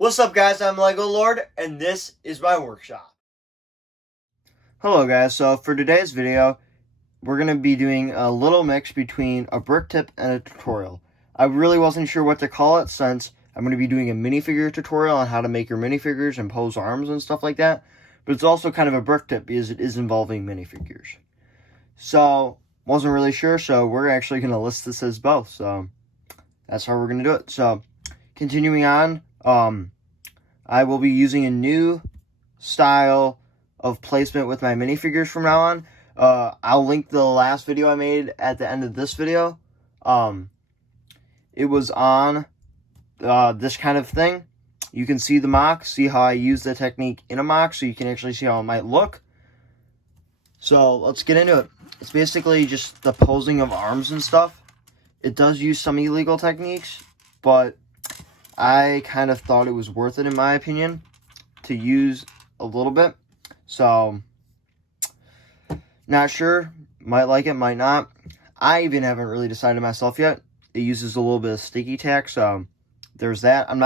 What's up, guys? I'm LegoLord, and this is my workshop. Hello, guys. So for today's video, we're going to be doing a little mix between a brick tip and a tutorial. I really wasn't sure what to call it since I'm going to be doing a minifigure tutorial on how to make your minifigures and pose arms and stuff like that. But it's also kind of a brick tip because it is involving minifigures. So, wasn't really sure, so we're actually going to list this as both. So, that's how we're going to do it. So, continuing on, I will be using a new style of placement with my minifigures from now on. I'll link the last video I made at the end of this video. It was on this kind of thing. You can see the mock, see how I use the technique in a mock, so you can actually see how it might look. So let's get into it. It's basically just the posing of arms and stuff. It does use some illegal techniques, but I kind of thought it was worth it, in my opinion, to use a little bit. So, not sure. Might like it, might not. I even haven't really decided myself yet. It uses a little bit of sticky tack, so there's that. I'm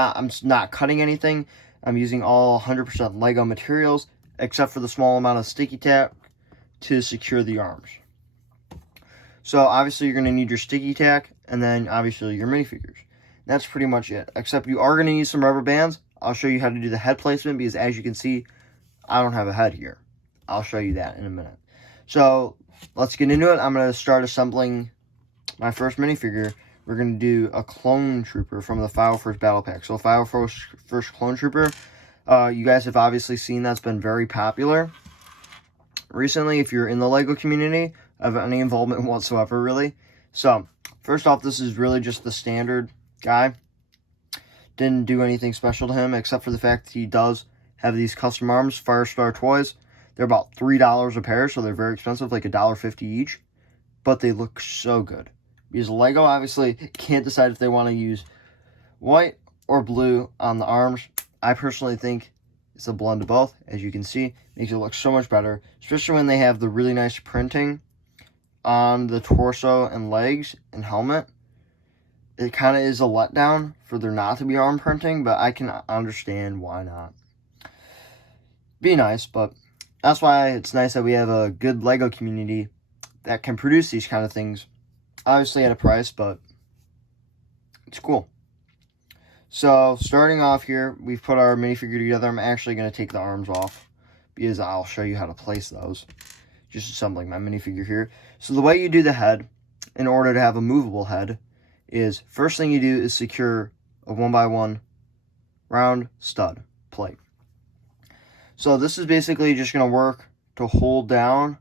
not cutting anything. I'm using all 100% Lego materials, except for the small amount of sticky tack to secure the arms. So, obviously, you're going to need your sticky tack, and then, obviously, your minifigures. That's pretty much it, except you are going to need some rubber bands. I'll show you how to do the head placement, because as you can see, I don't have a head here. I'll show you that in a minute. So, let's get into it. I'm going to start assembling my first minifigure. We're going to do a clone trooper from the 501st Battle Pack. So, 501st Clone Trooper, you guys have obviously seen that's been very popular recently if you're in the LEGO community of any involvement whatsoever, really. So, first off, this is really just the standard guy. Didn't do anything special to him except for the fact that he does have these custom arms, Firestar toys. They're about $3 a pair, so they're very expensive, like $1.50 each, but they look so good because Lego obviously can't decide if they want to use white or blue on the arms. I personally think it's a blend of both. As you can see, makes it look so much better, especially when they have the really nice printing on the torso and legs and helmet. It kind of is a letdown for there not to be arm printing, but I can understand why not. Be nice, but that's why it's nice that we have a good LEGO community that can produce these kind of things. Obviously at a price, but it's cool. So, starting off here, we've put our minifigure together. I'm actually going to take the arms off because I'll show you how to place those. Just assembling my minifigure here. So, the way you do the head, in order to have a movable head, is first thing you do is secure a 1x1 round stud plate. So this is basically just going to work to hold down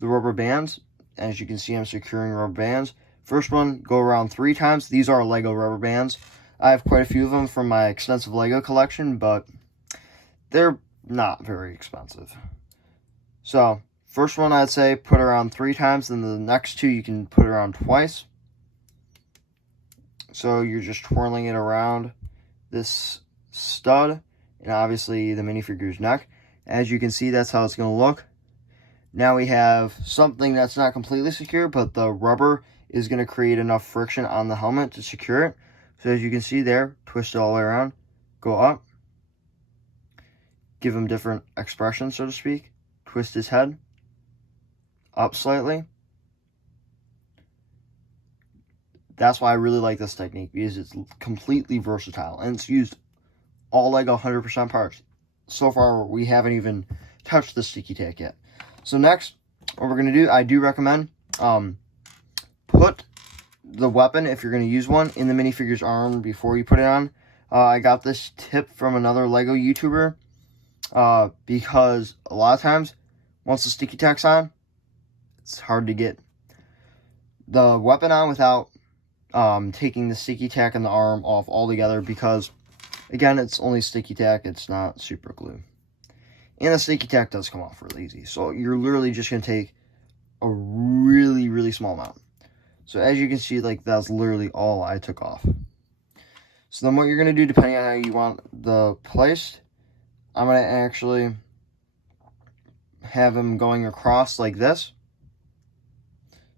the rubber bands. As you can see, I'm securing rubber bands. First one, go around 3 times. These are Lego rubber bands. I have quite a few of them from my extensive Lego collection, but they're not very expensive. So, first one I'd say put around 3 times, then the next 2 you can put around twice. So you're just twirling it around this stud and obviously the minifigure's neck. As you can see, that's how it's going to look. Now we have something that's not completely secure, but the rubber is going to create enough friction on the helmet to secure it. So as you can see there, twist it all the way around, go up, give him different expressions, so to speak. Twist his head up slightly. That's why I really like this technique, because it's completely versatile, and it's used all Lego 100% parts. So far, we haven't even touched the sticky tack yet. So next, what we're going to do, I do recommend put the weapon, if you're going to use one, in the minifigure's arm before you put it on. I got this tip from another Lego YouTuber, because a lot of times, once the sticky tack's on, it's hard to get the weapon on without taking the sticky tack and the arm off altogether, because again, it's only sticky tack, it's not super glue, and the sticky tack does come off really easy. So you're literally just going to take a really small amount. So as you can see, like, that's literally all I took off. So then what you're going to do, depending on how you want the placed, I'm going to actually have him going across like this.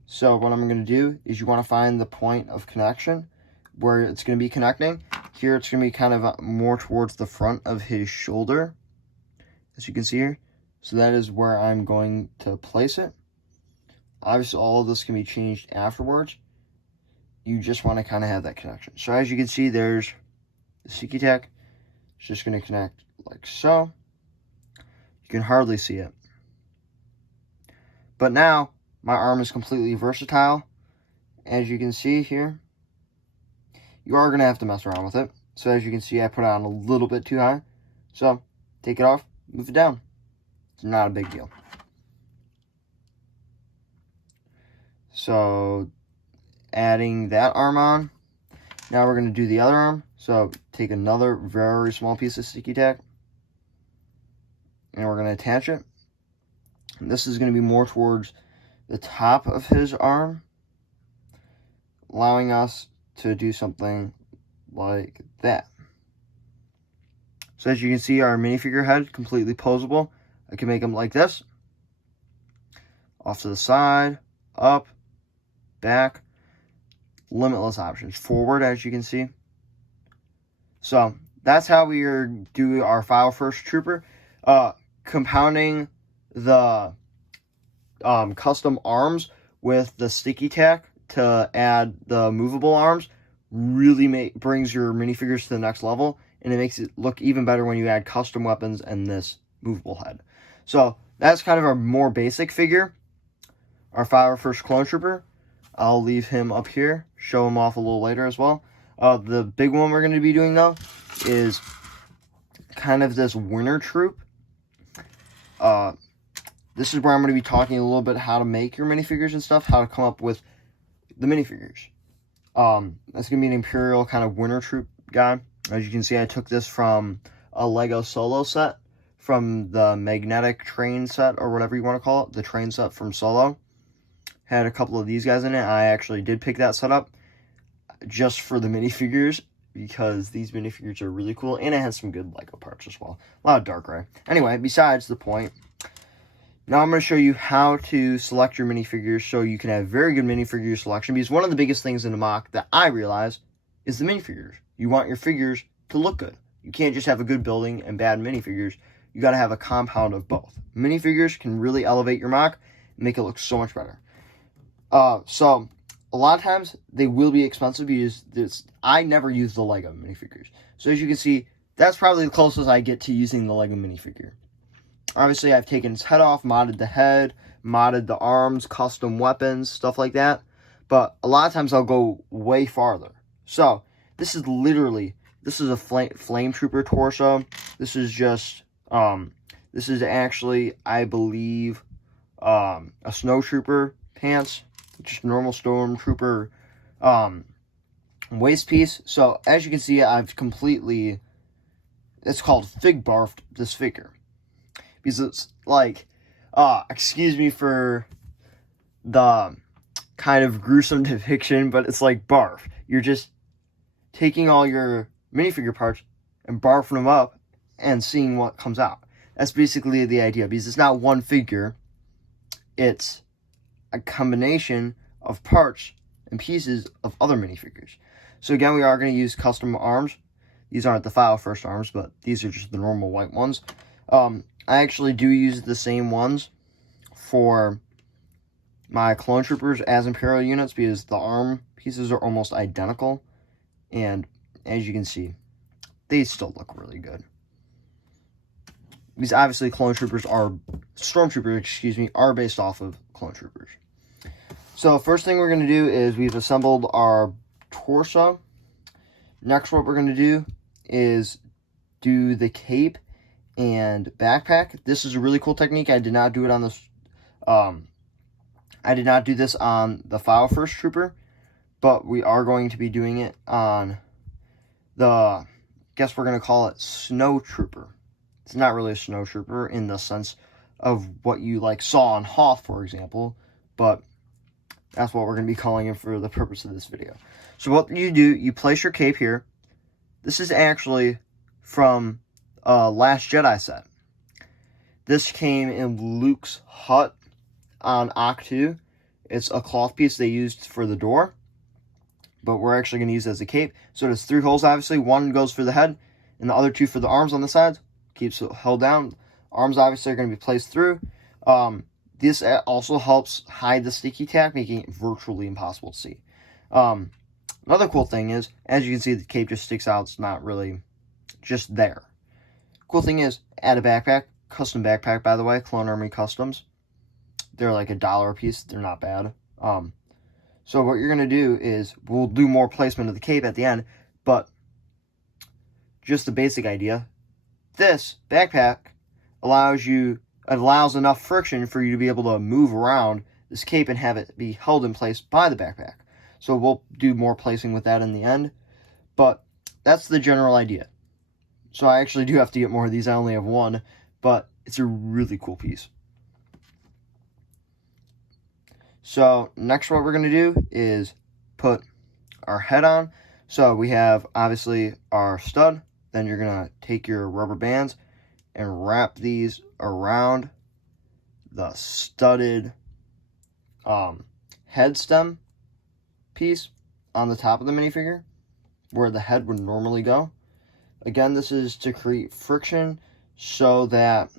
So what I'm going to do is you want to find the point of connection where it's going to be connecting. Here it's going to be kind of more towards the front of his shoulder, as you can see here. So that is where I'm going to place it. Obviously, all of this can be changed afterwards. You just want to kind of have that connection. So as you can see, there's the sticky tack. It's just going to connect like so. You can hardly see it. But now, my arm is completely versatile. As you can see here, you are going to have to mess around with it. So as you can see, I put it on a little bit too high. So, take it off, move it down. It's not a big deal. So, adding that arm on. Now we're going to do the other arm. So, take another very small piece of sticky tack. And we're going to attach it. And this is going to be more towards the top of his arm, allowing us to do something like that. So as you can see, our minifigure head completely posable. I can make them like this, off to the side, up, back, limitless options. Forward, as you can see. So that's how we do our File First Trooper. Compounding the custom arms with the sticky tack to add the movable arms really brings your minifigures to the next level, and it makes it look even better when you add custom weapons and this movable head. So that's kind of our more basic figure, our File First Clone Trooper. I'll leave him up here, show him off a little later as well. The big one we're going to be doing though is kind of this winter troop. This is where I'm going to be talking a little bit how to make your minifigures and stuff, how to come up with the minifigures. That's going to be an Imperial kind of winter troop guy. As you can see, I took this from a Lego Solo set, from the magnetic train set, or whatever you want to call it, the train set from Solo. Had a couple of these guys in it. I actually did pick that set up just for the minifigures, because these minifigures are really cool, and it has some good Lego parts as well. A lot of dark gray. Anyway, besides the point, now I'm going to show you how to select your minifigures so you can have very good minifigure selection, because one of the biggest things in the MOC that I realize is the minifigures. You want your figures to look good. You can't just have a good building and bad minifigures. You got to have a compound of both. Minifigures can really elevate your MOC and make it look so much better. So a lot of times they will be expensive, because I never use the Lego minifigures. So as you can see, that's probably the closest I get to using the Lego minifigure. Obviously, I've taken his head off, modded the head, modded the arms, custom weapons, stuff like that. But a lot of times I'll go way farther. So this is a flame trooper torso. This is just, this is actually, I believe, a snow trooper pants. Just normal stormtrooper waist piece. So as you can see, I've completely, it's called fig barfed this figure, because it's like, excuse me for the kind of gruesome depiction, but it's like barf. You're just taking all your minifigure parts and barfing them up and seeing what comes out. That's basically the idea, because it's not one figure, it's a combination of parts and pieces of other minifigures. So again, we are going to use custom arms. These aren't the File First arms, but these are just the normal white ones. I actually do use the same ones for my clone troopers as Imperial units, because the arm pieces are almost identical, and as you can see, they still look really good. Because obviously stormtroopers, excuse me, are based off of clone troopers. So first thing we're going to do is we've assembled our torso. Next, what we're going to do is do the cape and backpack. This is a really cool technique. I did not do it on this. I did not do this on the File First Trooper, but we are going to be doing it on the, guess we're going to call it Snow Trooper. It's not really a Snow Trooper in the sense of what you like saw on Hoth, for example, but that's what we're going to be calling it for the purpose of this video. So what you do, you place your cape here. This is actually from Last Jedi set. This came in Luke's hut on Octu. It's a cloth piece they used for the door. but we're actually going to use it as a cape. So there's 3 holes, obviously. 1 goes for the head, and the other 2 for the arms on the sides. Keeps it held down. Arms, obviously, are going to be placed through. This also helps hide the sticky tack, making it virtually impossible to see. Another cool thing is, as you can see, the cape just sticks out. It's not really just there. Cool thing is, add a backpack. Custom backpack, by the way. Clone Army Customs. They're like $1 a piece. They're not bad. So what you're going to do is, we'll do more placement of the cape at the end, but just the basic idea. This backpack allows enough friction for you to be able to move around this cape and have it be held in place by the backpack. So we'll do more placing with that in the end, but that's the general idea. So I actually do have to get more of these. I only have 1, but it's a really cool piece. So next what we're going to do is put our head on. So we have obviously our stud. Then you're going to take your rubber bands and wrap these around the studded head stem piece on the top of the minifigure where the head would normally go. Again, this is to create friction so that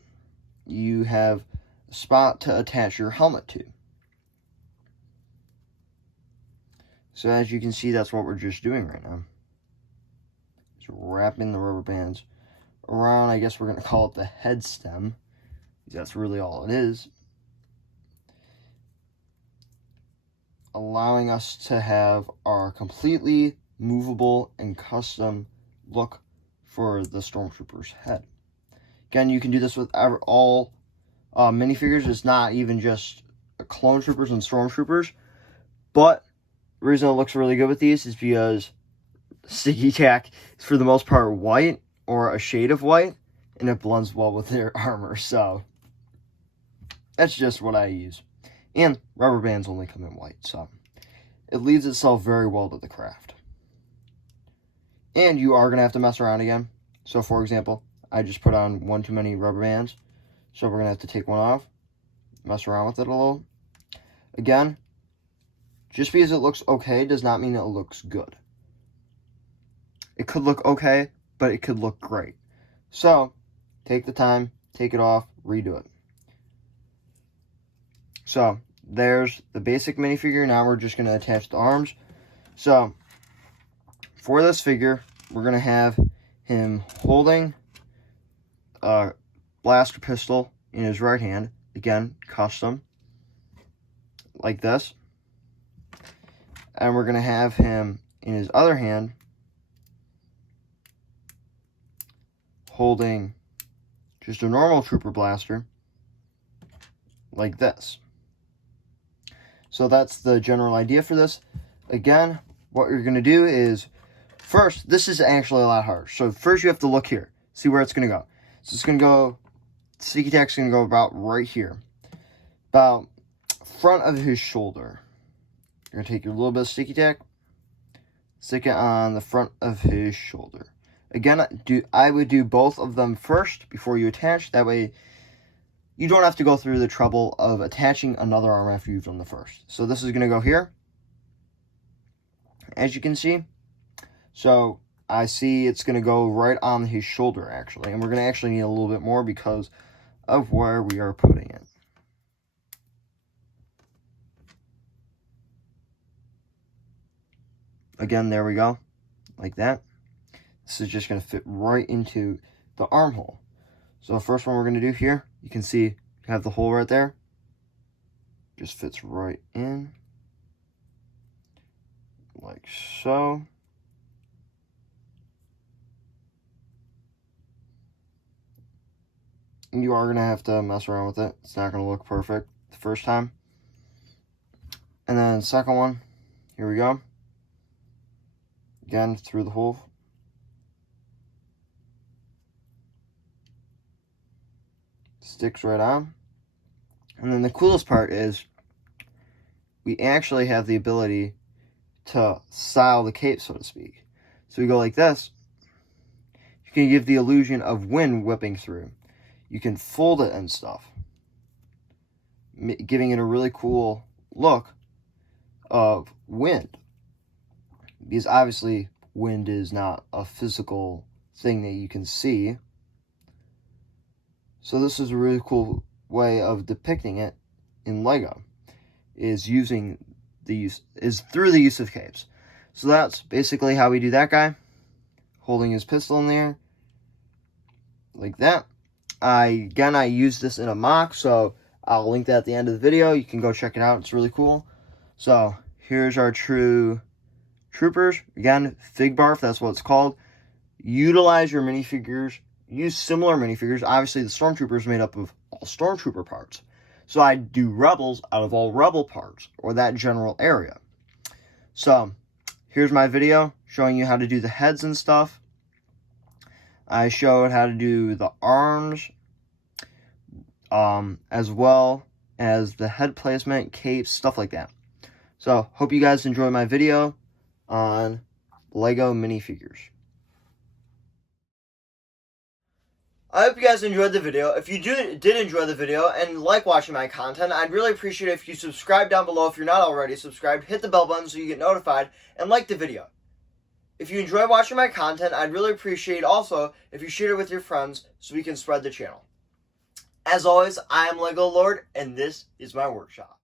you have a spot to attach your helmet to. So as you can see, that's what we're just doing right now. Just wrapping the rubber bands around, I guess we're going to call it the head stem. That's really all it is. Allowing us to have our completely movable and custom look for the Stormtrooper's head. Again, you can do this with all minifigures. It's not even just clone troopers and Stormtroopers. But the reason it looks really good with these is because sticky tack is for the most part white or a shade of white, and it blends well with their armor. So that's just what I use. And rubber bands only come in white, so it leads itself very well to the craft. And you are going to have to mess around again. So for example, I just put on 1 too many rubber bands, so we're going to have to take one off, mess around with it a little. Again, just because it looks okay does not mean it looks good. It could look okay, but it could look great. So take the time, take it off, redo it. So there's the basic minifigure. Now we're just going to attach the arms. So for this figure, we're going to have him holding a blaster pistol in his right hand. Again, custom. Like this. And we're going to have him in his other hand holding just a normal trooper blaster. Like this. So that's the general idea for this. Again, what you're going to do is, first, this is actually a lot harder. So first you have to look here. See where it's going to go. So it's going to go, sticky tack's going to go about right here. About front of his shoulder. You're going to take your little bit of sticky tack, stick it on the front of his shoulder. Again, I would do both of them first before you attach. That way you don't have to go through the trouble of attaching another arm after you've done the first. So this is going to go here, as you can see. So I see it's going to go right on his shoulder, actually. And we're going to actually need a little bit more because of where we are putting it. Again, there we go. Like that. This is just going to fit right into the armhole. So the first one we're going to do here, you can see you have the hole right there. Just fits right in. Like so. And you are going to have to mess around with it. It's not going to look perfect the first time. And then the second one, here we go. Again, through the hole. Sticks right on. And then the coolest part is we actually have the ability to style the cape, so to speak. So we go like this. You can give the illusion of wind whipping through. You can fold it and stuff, giving it a really cool look of wind because obviously wind is not a physical thing that you can see. So this is a really cool way of depicting it in Lego, is through the use of caves. So that's basically how we do that guy, holding his pistol in the air, like that. I used this in a mock, so I'll link that at the end of the video. You can go check it out. It's really cool. So here's our true troopers. Again, Fig Barf, that's what it's called. Utilize your minifigures. Use similar minifigures. Obviously, the Stormtrooper is made up of all Stormtrooper parts. So I do Rebels out of all Rebel parts, or that general area. So here's my video showing you how to do the heads and stuff. I showed how to do the arms, as well as the head placement, capes, stuff like that. So, hope you guys enjoy my video on Lego minifigures. I hope you guys enjoyed the video. If you did enjoy the video and like watching my content, I'd really appreciate it if you subscribe down below if you're not already subscribed. Hit the bell button so you get notified, and like the video. If you enjoy watching my content, I'd really appreciate also if you share it with your friends so we can spread the channel. As always, I am LegoLord, and this is my workshop.